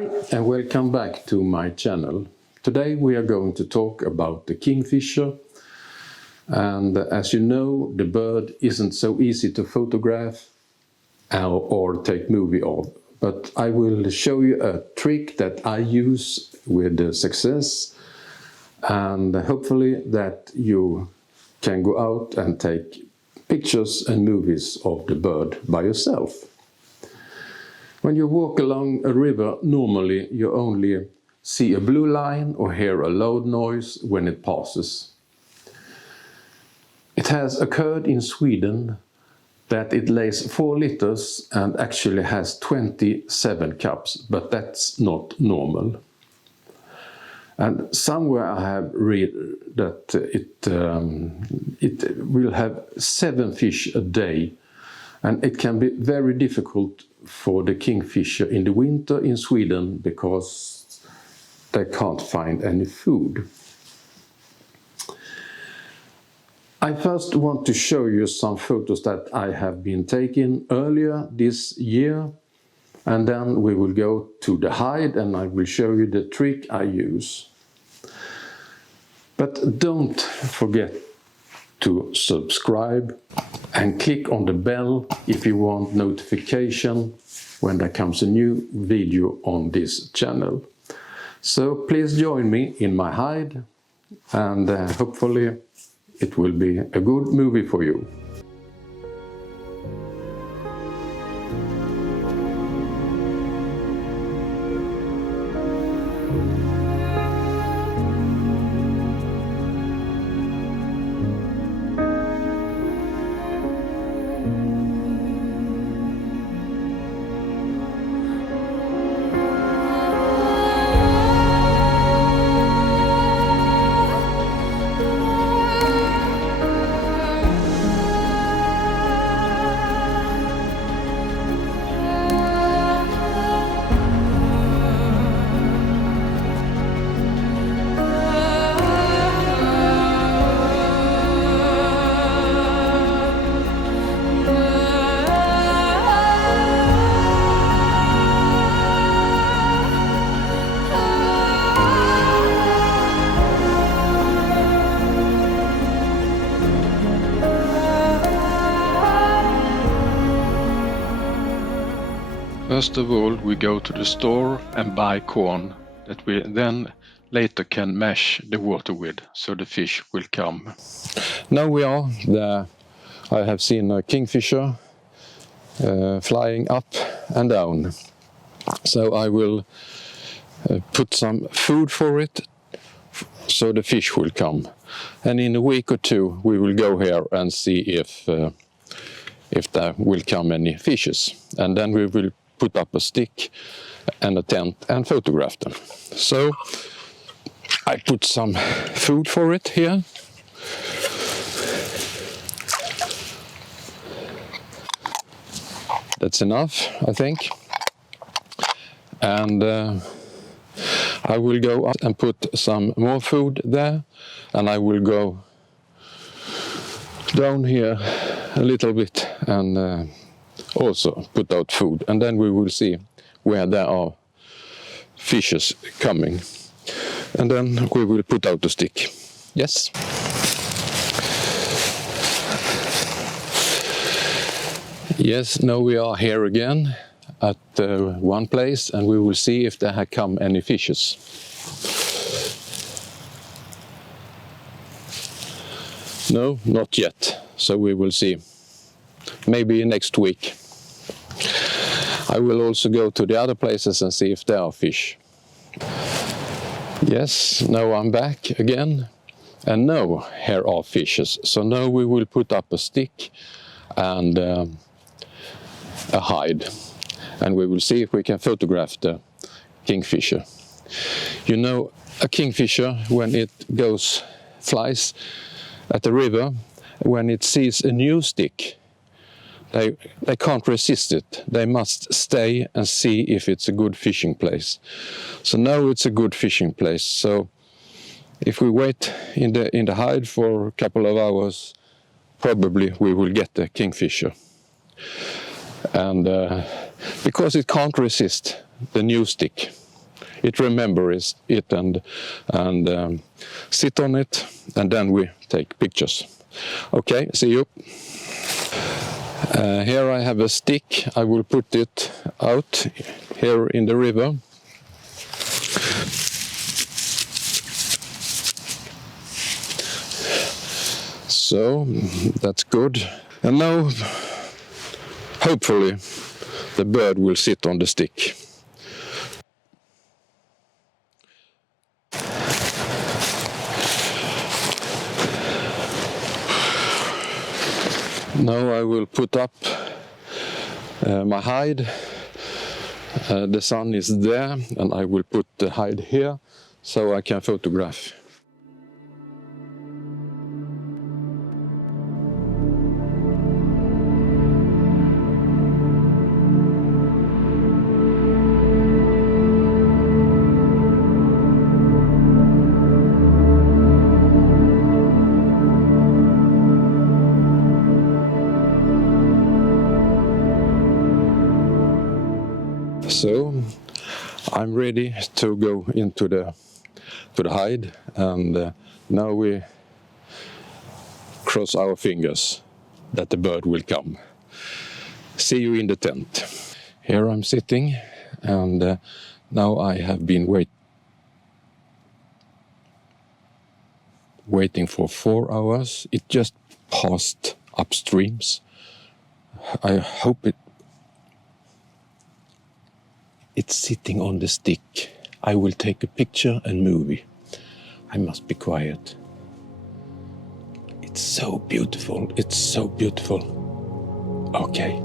Hi and welcome back to my channel. Today we are going to talk about the kingfisher, and as you know, the bird isn't so easy to photograph or take movie of, but I will show you a trick that I use with success, and hopefully that you can go out and take pictures and movies of the bird by yourself. When you walk along a river, normally you only see a blue line or hear a loud noise when it passes. It has occurred in Sweden that it lays 4 litters and actually has 27 cubs, but that's not normal. And somewhere I have read that it will have 7 fish a day, and it can be very difficult for the kingfisher in the winter in Sweden because they can't find any food. I first want to show you some photos that I have been taking earlier this year, and then we will go to the hide and I will show you the trick I use. But don't forget to subscribe and click on the bell if you want notification when there comes a new video on this channel. So please join me in my hide, and hopefully it will be a good movie for you. First of all, we go to the store and buy corn that we then later can mash the water with, so the fish will come. Now we are there. I have seen a kingfisher flying up and down. So I will put some food for it, so the fish will come. And in a week or two we will go here and see if there will come any fishes. And then we will put up a stick and a tent and photograph them. So I put some food for it here. That's enough, I think. And I will go up and put some more food there, and I will go down here a little bit and also put out food, and then we will see where there are fishes coming, and then we will put out the stick. Yes. Yes, now we are here again at one place, and we will see if there have come any fishes. No, not yet, so we will see. Maybe next week. I will also go to the other places and see if there are fish. Yes, now I'm back again, and now here are fishes. So now we will put up a stick and a hide, and we will see if we can photograph the kingfisher. You know, a kingfisher, when it flies at the river, when it sees a new stick, they can't resist it. They must stay and see if it's a good fishing place. So now it's a good fishing place. So if we wait in the hide for a couple of hours, probably we will get the kingfisher. And because it can't resist the new stick, it remembers it and sit on it, and then we take pictures. Okay, see you. Here I have a stick. I will put it out here in the river. So that's good. And now, hopefully, the bird will sit on the stick. Now I will put up my hide. The sun is there, and I will put the hide here so I can photograph. So I'm ready to go into the hide, and now we cross our fingers that the bird will come. See you in the tent. Here I'm sitting, and now I have been waiting for 4 hours. It just passed upstreams. I hope it's sitting on the stick. I will take a picture and movie. I must be quiet. It's so beautiful. It's so beautiful. Okay.